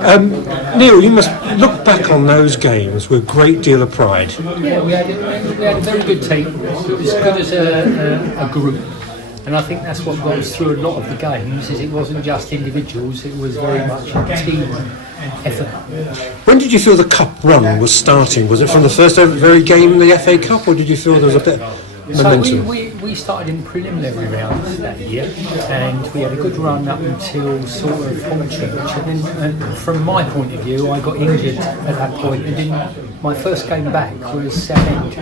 Neil, you must look back on those games with a great deal of pride. Yeah, we had a very good team. It was good as a group, and I think that's what got us through a lot of the games. Is it wasn't just individuals; it was very much a team effort. When did you feel the cup run was starting? Was it from the first very game in the FA Cup, or did you feel there was a bit of momentum? So we started in preliminary rounds that year, and we had a good run up until sort of Hornchurch. And then, from my point of view, I got injured at that point, and then my first game back was Southend.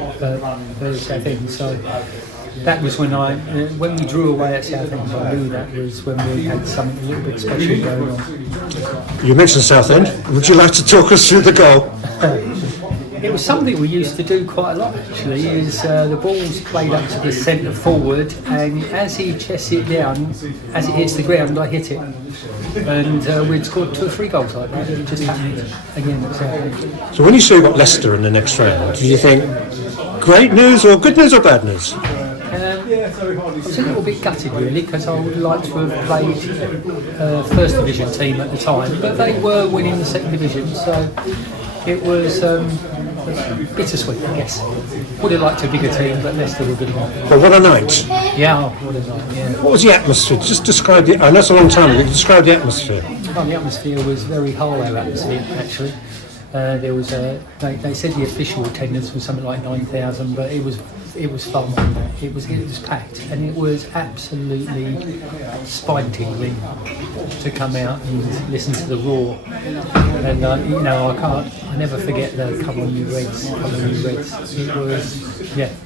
So that was when we drew away at Southend. I knew that was when we had something a little bit special going on. You mentioned Southend. Would you like to talk us through the goal? It was something we used to do quite a lot actually, is the ball's played up to the centre forward, and as he chests it down, as it hits the ground, I hit it. And we'd scored 2 or 3 goals like that. It just happened again at Southend. So when you saw you got Leicester in the next round, did you think great news or good news or bad news? I was a little bit gutted really, because I would like to have played first division team at the time, but they were winning the second division, so it was bittersweet, I guess. Would have liked a bigger team, but Leicester were good one. But what a night! Yeah, what a night. Yeah. What was the atmosphere? Just describe the. I know it's a long time ago. Describe the atmosphere. Oh, the atmosphere was very Harlow atmosphere actually. There was they said the official attendance was something like 9,000, but it was far more than that. It was packed, and it was absolutely spine-tingling to come out and listen to the roar. And I never forget the "Come on, you Reds, come on, you Reds."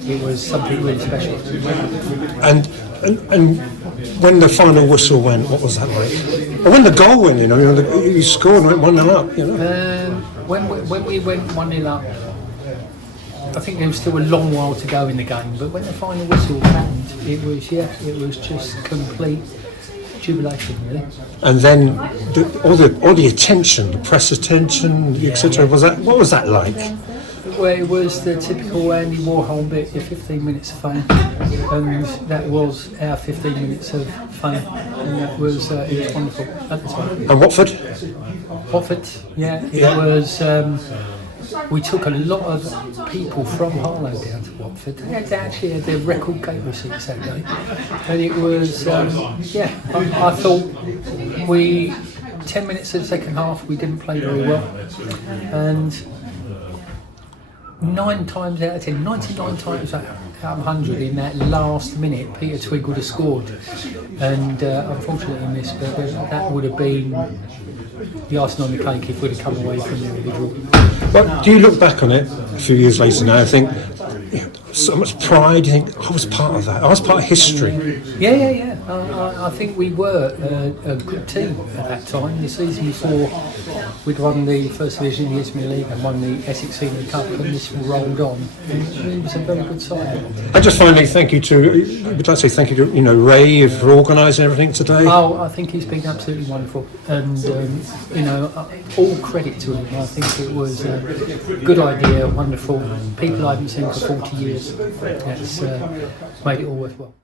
It was something really special. And when the final whistle went, what was that like? Or when the goal went in, you scored and went 1-0 up. When we went 1-0 up, I think there was still a long while to go in the game, but when the final whistle happened, it was just complete jubilation, really. And then all the attention, the press attention, etc. What was that like? Well, it was the typical Andy Warhol bit, your 15 minutes of fame, and that was our 15 minutes of fame, and it was wonderful at the time. And Watford? Watford, yeah, it was. We took a lot of people from Harlow down to Watford. They actually had their record gate receipts that day, and it was I thought 10 minutes of the second half we didn't play very well, and 9 times out of 10, 99 times out of 100 in that last minute, Peter Twigg would have scored, and unfortunately missed. But that would have been the icing on the cake if we'd have come away from there with a draw. But do you look back on it a few years later now and think, so much pride, you think, I was part of that, I was part of history? Yeah. I think we were a good team at that time. The season before, we'd won the First Division in the Isthmian League and won the Essex Senior Cup, and this rolled on. It was a very good side. I just finally would like to say thank you to Ray for organising everything today. Oh, I think he's been absolutely wonderful, and all credit to him. I think it was a good idea, wonderful. People I haven't seen for 40 years. That's made it all worthwhile.